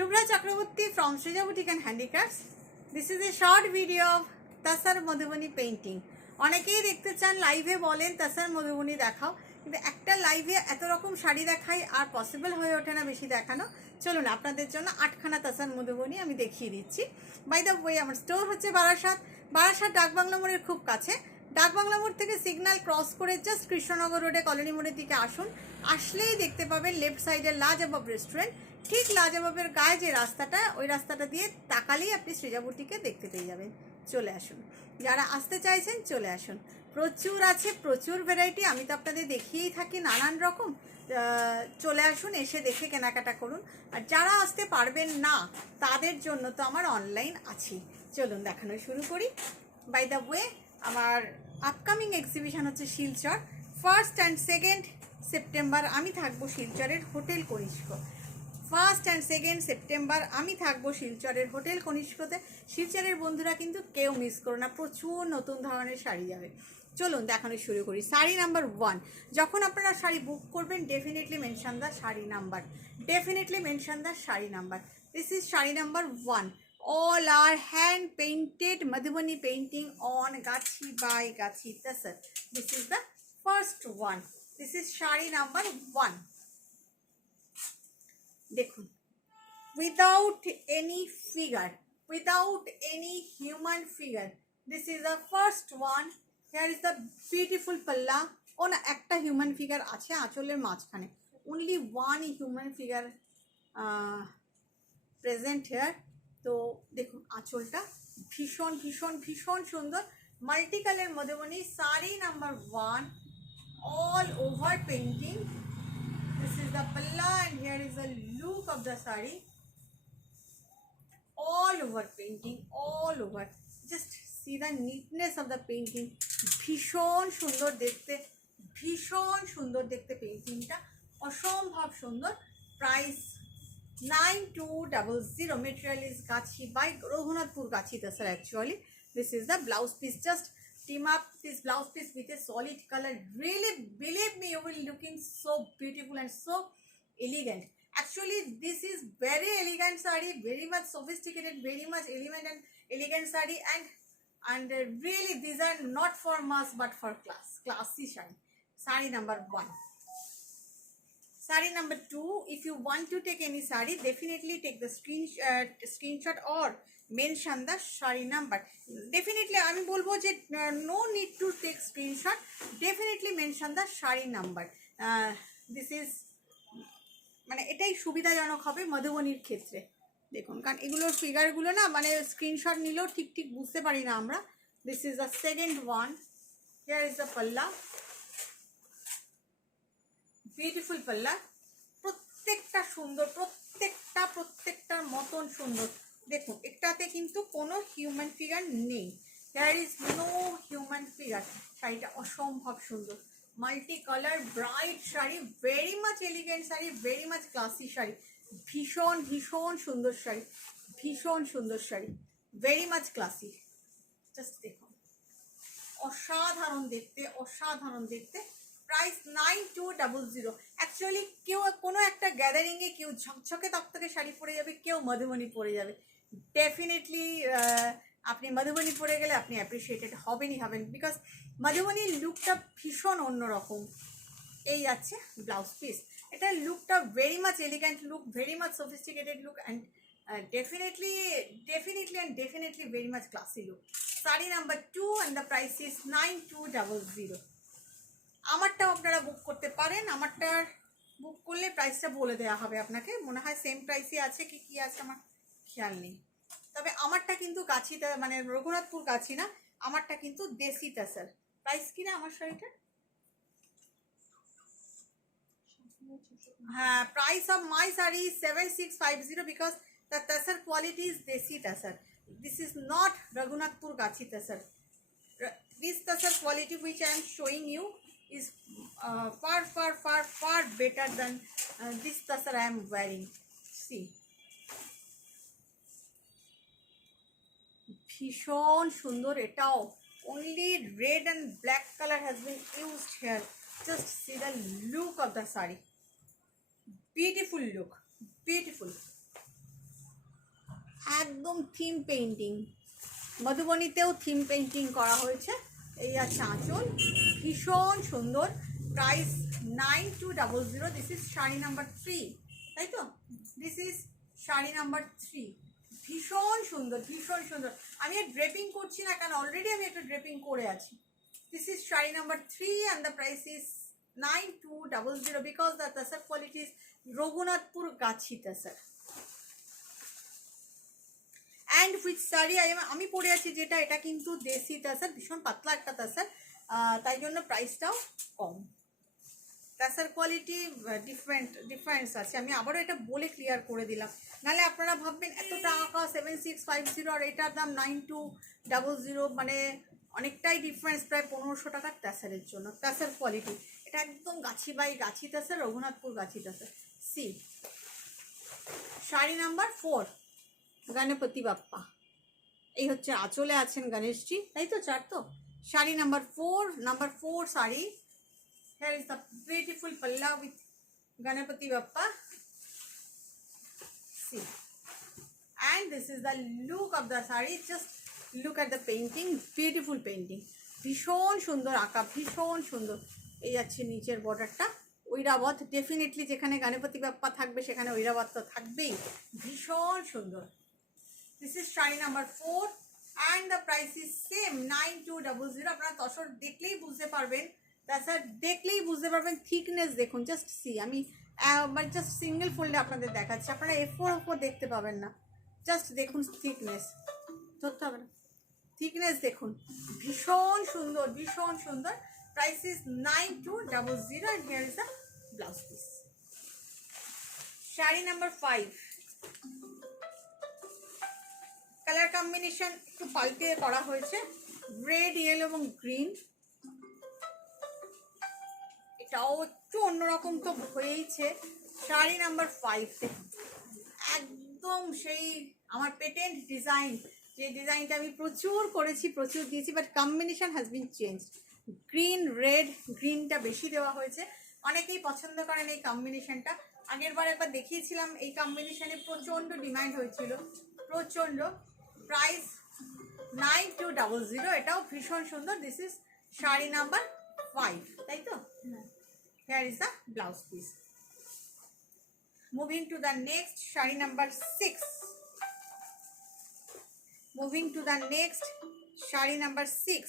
Shubhra Chakraborty from Srija Boutique and Handicrafts. This is a short video of Tasar Madhubani painting. অনেকেই দেখতে চান লাইভে বলেন তাসার মধুবনী দেখাও, কিন্তু একটা লাইভে এত রকম শাড়ি দেখাই আর পসিবল হয়ে ওঠে না বেশি দেখানো। চলুন আপনাদের জন্য 8খানা তাসার মধুবনী আমি দেখিয়ে দিচ্ছি। বাই দ্য ওয়ে আমার স্টোর হচ্ছে বারাসাত ডাকবাংলা মোড়ের খুব কাছে। ডাকবাংলা মোড় থেকে সিগন্যাল ক্রস করে জাস্ট কৃষ্ণনগর রোডে কলোনি মোড়ের দিকে আসুন। আসলেই দেখতে পাবেন লেফট সাইডে লাজবাব রেস্টুরেন্ট। ঠিক লাজবাবের গায়ে যে রাস্তাটা, ওই রাস্তাটা দিয়ে তাকালেই আপনি সৃজা বুটিকে দেখতে পেয়ে যাবেন। চলে আসুন, যারা আসতে চাইছেন চলে আসুন। প্রচুর আছে, প্রচুর ভ্যারাইটি, আমি তো আপনাদের দেখিয়েই থাকি নানান রকম। চলে আসুন, এসে দেখে কেনাকাটা করুন। আর যারা আসতে পারবেন না তাদের জন্য তো আমার অনলাইন আছে। চলুন দেখানো শুরু করি। বাই দ্য ওয়ে আমার আপকামিং এক্সিবিশন হচ্ছে Silchar. 1st and 2nd September আমি থাকবো শিলচরের hotel Kanishka. 1st and 2nd September আমি থাকবো শিলচরের হোটেল কনিষ্কতে। শিলচরের বন্ধুরা কিন্তু কেউ মিস করো না, প্রচুর নতুন ধরনের শাড়ি যাবে। চলুন দেখানো শুরু করি। শাড়ি নাম্বার 1, যখন আপনারা শাড়ি বুক করবেন definitely mention the sari number, definitely mention the sari number. This is sari number 1. All are hand painted Madhubani painting on Gachi by Gachi Tasar. This is the first one. This is shari number 1. দেখুন, without any figure, without any human figure, this is the first one. Here is the beautiful palla. on একটা human figure আছে আঁচলের মাঝখানে, only one human figure present here. তো দেখুন আঁচলটা ভীষণ ভীষণ ভীষণ সুন্দর, multi colour Madhubani. Sari number 1, all over painting. This is the palla and here is the look of the sari. All over painting, all over. Just see the neatness of the painting. ভীষণ সুন্দর দেখতে, ভীষণ সুন্দর দেখতে পেইন্টিংটা, অসম্ভব সুন্দর। Price 9200. Material is Gachi by Raghunathpur Gachi Tasar actually. This is the blouse piece. Just team up this blouse piece with a solid color. Really believe me, you will looking so beautiful and so elegant. Actually this is very elegant saree, very much sophisticated, very much elegant and elegant saree, and really these are not for mass but for classy saree. Saree number 1. Saree number 2, if you want to take any saree, definitely take the screenshot or mention the saree number. Definitely আমি বলবো যে no need to take screenshot, definitely mention the saree number. This is মানে এটাই সুবিধাজনক হবে মধুবনীর ক্ষেত্রে। দেখুন, কারণ এগুলোর ফিগারগুলো না মানে স্ক্রিনশট নিলেও ঠিক বুঝতে পারি না আমরা। This is the second one. Here is the palla. Beautiful পাল্লা, প্রত্যেকটা সুন্দর, প্রত্যেকটার মতন সুন্দর। দেখুন একটাতে কিন্তু কোনো হিউম্যান ফিগার নেই, there is no human figure. শাড়িটা অসম্ভব সুন্দর, multi colour bright sari, very much elegant sari, very much classy sari, ভীষণ ভীষণ সুন্দর শাড়ি, ভীষণ সুন্দর sari, very much classy. Just দেখুন, অসাধারণ দেখতে, অসাধারণ দেখতে। প্রাইস 9200। অ্যাকচুয়ালি কেউ কোনো একটা গ্যাদারিংয়ে কেউ ঝকঝকে তকতকে শাড়ি পরে যাবে, কেউ মধুবনী পরে যাবে। ডেফিনেটলি আপনি মধুবনী পরে গেলে আপনি অ্যাপ্রিসিয়েটেড হবেনই হবেন, বিকজ মধুবনীর লুকটা ভীষণ অন্যরকম। এই যাচ্ছে ব্লাউজ পিস, এটার লুকটা very much elegant look, very much sophisticated look, and definitely very much classy look. Saree number 2 and the price is 9200. আমারটাও আপনারা বুক করতে পারেন, আমারটার বুক করলে প্রাইসটা বলে দেওয়া হবে আপনাকে। মনে হয় সেম প্রাইসই আছে কি আছে আমার খেয়াল নেই, তবে আমারটা কিন্তু গাছি মানে রঘুনাথপুর গাছি না, আমারটা কিন্তু দেশি তাসার। প্রাইস কিনা আমার শাড়িটা, হ্যাঁ, price of my sari 7650 because the tasar quality is desi tasar. This is not Raghunathpur Gachi tasar. This tasar quality which I am showing you is far better than this tasar I am wearing. See, ভীষণ সুন্দর এটাও, only red and black color has been used here. Just see the look of the saree, beautiful look, beautiful. একদম theme painting, মধুবনীতেও theme painting করা হয়েছে। এই আছে আঁচল, ভীষণ সুন্দর। Price 9200। This is sari number 3, তাই তো? This is sari number 3। ভীষণ সুন্দর, ভীষণ সুন্দর। আমি আর ড্রেপিং করছি না, কারণ অলরেডি আমি একটা ড্রেপিং করে আছি। This is sari number 3 and the price is 9200 because the তাসার quality is Raghunathpur গাছি তাসার। অ্যান্ড হুইচ শাড়ি আমি পরে আছি যেটা, এটা কিন্তু দেশি তাসার, ভীষণ পাতলা একটা তাসার, তাই জন্য প্রাইসটাও কম। তাসার কোয়ালিটি ডিফারেন্স আছে। আমি আবারও এটা বলে ক্লিয়ার করে দিলাম, নাহলে আপনারা ভাববেন এত টাকা 7650 আর এটার দাম 9200, মানে অনেকটাই ডিফারেন্স, প্রায় 1500 টাকার তাসারের জন্য। তাসার কোয়ালিটি এটা একদম গাছি বাই গাছি তাসার, রঘুনাথপুর গাছি তাসার। See sari number 4, Ganpati Bappa. এই হচ্ছে আঁচলে আছেন গণেশজি, তাই তো? 4 তো। Sari number 4 sari. Here is the beautiful palla with Ganapati Bappa. See, and this is the look of the saree. Just look at the painting, beautiful painting. ভীষণ সুন্দর আঁকা, ভীষণ সুন্দর। এই আছে নিচের বর্ডারটা, ঐরাবত। ডেফিনেটলি যেখানে গণপতি বাপ্পা থাকবে সেখানে ঐরাবত তো থাকবেই। ভীষণ সুন্দর। This is sari number 4 and the price is same 9200। আপনারা তসর দেখলেই বুঝতে পারবেন, তাছাড়া দেখলেই বুঝতে পারবেন। থিকনেস দেখুন, জাস্ট সি। আমি জাস্ট সিঙ্গেল ফোল্ডে আপনাদের দেখাচ্ছি, আপনারা এফোর দেখতে পাবেন না। জাস্ট দেখুন থিকনেস, ধরতে হবে না। থিকনেস দেখুন, ভীষণ সুন্দর, ভীষণ সুন্দর। Price is 9200 and here is the blouse piece. Sari number 5, colour combination একটু পাল্টে করা হয়েছে, রেড, ইয়েলো এবং গ্রিন। এটাও একটু অন্যরকম তো হয়েইছে। শাড়ি নাম্বার 5 দেখুন, একদম সেই আমার পেটেন্ট ডিজাইন, যে ডিজাইনটা আমি প্রচুর করেছি, প্রচুর দিয়েছি, but combination has been change. Green, red, গ্রিনটা বেশি দেওয়া হয়েছে। অনেকেই পছন্দ করেন এই কম্বিনেশনটা। আগের বার একবার দেখিয়েছিলাম, এই কম্বিনেশনে প্রচণ্ড ডিমান্ড হয়েছিল, প্রচণ্ড। প্রাইস 9200। এটাও ভীষণ সুন্দর। দিস ইজ শাড়ি নাম্বার 5, তাই তো? Here is the blouse piece. Moving to the next, shari number 6. Moving to the next, shari number 6.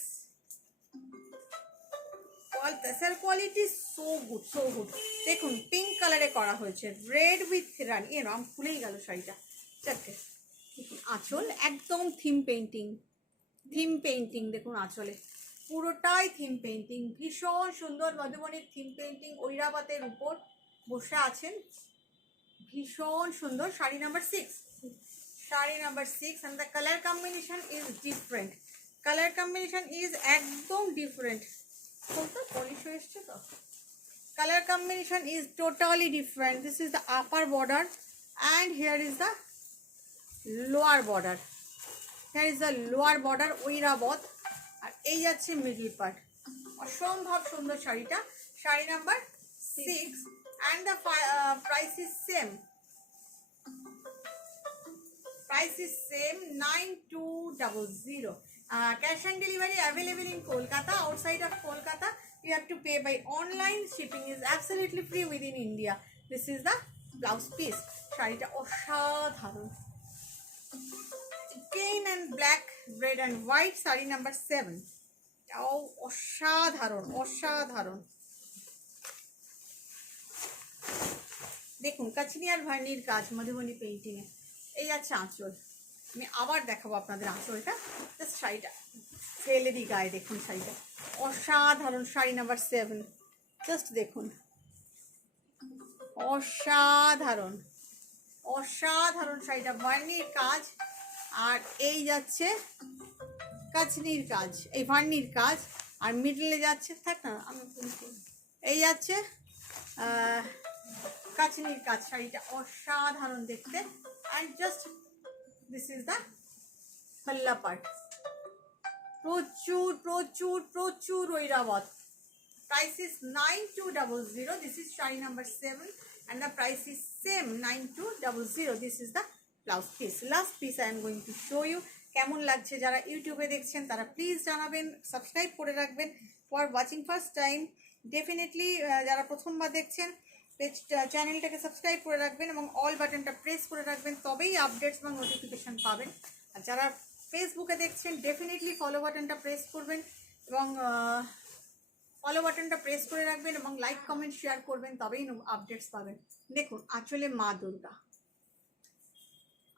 All tasar quality is so good, so good. দেখুন পিঙ্ক কালারে করা হয়েছে, রেড উইথ রানি। এ রং খুলেই গেল শাড়িটা। চারটে আঁচল একদম থিম পেইন্টিং, থিম পেইন্টিং দেখুন আঁচলে পুরোটাই থিম পেইন্টিং, ভীষণ সুন্দর। মধুবনীর থিম পেইন্টিং ঐরাবতের উপর বসে আছেন, ভীষণ সুন্দর। Sari number 6, sari number 6 and the color combination is different. Color combination is একদম ডিফারেন্ট। বলতো পলিশ হয়ে এসছে তো। Color combination is totally different. This is the upper border and here is the lower border. Here is the lower border Airavat, আর এই যাচ্ছে middle part. অসম্ভব সুন্দর শাড়িটা। Sari number 6 and the price is same. Price is same 9200. Cash on delivery available in Kolkata. Outside of Kolkata you have to pay by online. Shipping is absolutely free within India. This is the blouse piece. শাড়িটা অসাধারণ। Green and black, red and white. Sari number 7, এটাও অসাধারণ, অসাধারণ। দেখুন কাচিনি আর ভার্নির কাজ মধুবনী পেইন্টিংয়ে। এই আছে আঁচল, আমি আবার দেখাবো আপনাদের আঁচলটা। জাস্ট শাড়িটা ফেলে দিই গায়ে, দেখুন শাড়িটা অসাধারণ। শাড়ি নাম্বার 7, জাস্ট দেখুন, অসাধারণ, অসাধারণ শাড়িটা। ভার্নির কাজ, আর এই যাচ্ছে কাচনির কাজ, এই ভার্নির কাজ, আর মিডলে যাচ্ছে, থাক না আমি এই যাচ্ছে কাচনির কাজ। শাড়িটা অসাধারণ দেখতে। And just this is the palla part, প্রচুর প্রচুর প্রচুর ঐরাবত। Price is 9200. This is sari number 7 and the price is same 9200. This is the blouse piece. Last piece I am going to show you. কেমন লাগছে যারা ইউটিউবে দেখছেন তারা প্লিজ জানাবেন, সাবস্ক্রাইব করে রাখবেন for watching first time. Definitely যারা প্রথমবার দেখছেন চ্যানেলটাকে সাবস্ক্রাইব করে রাখবেন এবং অল বাটনটা প্রেস করে রাখবেন, তবেই আপডেটস এবং নোটিফিকেশান পাবেন। আর যারা ফেসবুকে দেখছেন ডেফিনেটলি ফলো বাটনটা প্রেস করবেন এবং ফলো বাটনটা প্রেস করে রাখবেন এবং লাইক কমেন্ট শেয়ার করবেন, তবেই আপডেটস পাবেন। দেখুন আঁচলে মা দুর্গা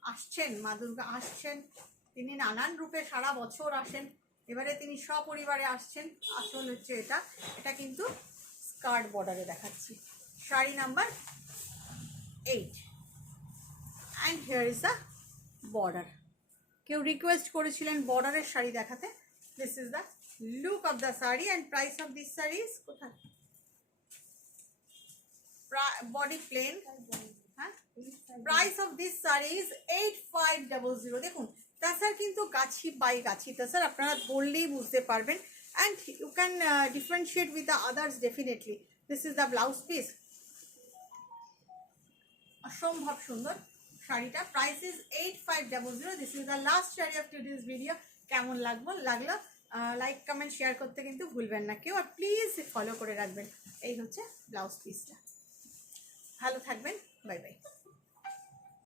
আসছেন, মা দুর্গা আসছেন। তিনি নানান রূপে সারা বছর আসেন, এবারে তিনি সপরিবারে আসছেন। আঁচল হচ্ছে এটা, এটা কিন্তু স্কার্ট বর্ডারে দেখাচ্ছি, sari number 8 and here is the border. কেউ রিকোয়েস্ট করেছিলেন বর্ডারের শাড়ি দেখাতে। This is the look of the sari and price of this sari is কোথায়? Body plain. হ্যাঁ, price of this sari is 8500। দেখুন তাছাড়া কিন্তু গাছি বাই গাছি তাছাড়া আপনারা বললেই বুঝতে পারবেন, and you can differentiate with the others definitely. This is the blouse piece. অসম্ভব সুন্দর শাড়িটা। Price is 8500। This is the last sari of today's video. কেমন লাগলো লাইক কমেন্ট শেয়ার করতে কিন্তু ভুলবেন না কেউ, আর প্লিজ ফলো করে রাখবেন। এই হচ্ছে ব্লাউজ পিসটা। ভালো থাকবেন, বাই বাই।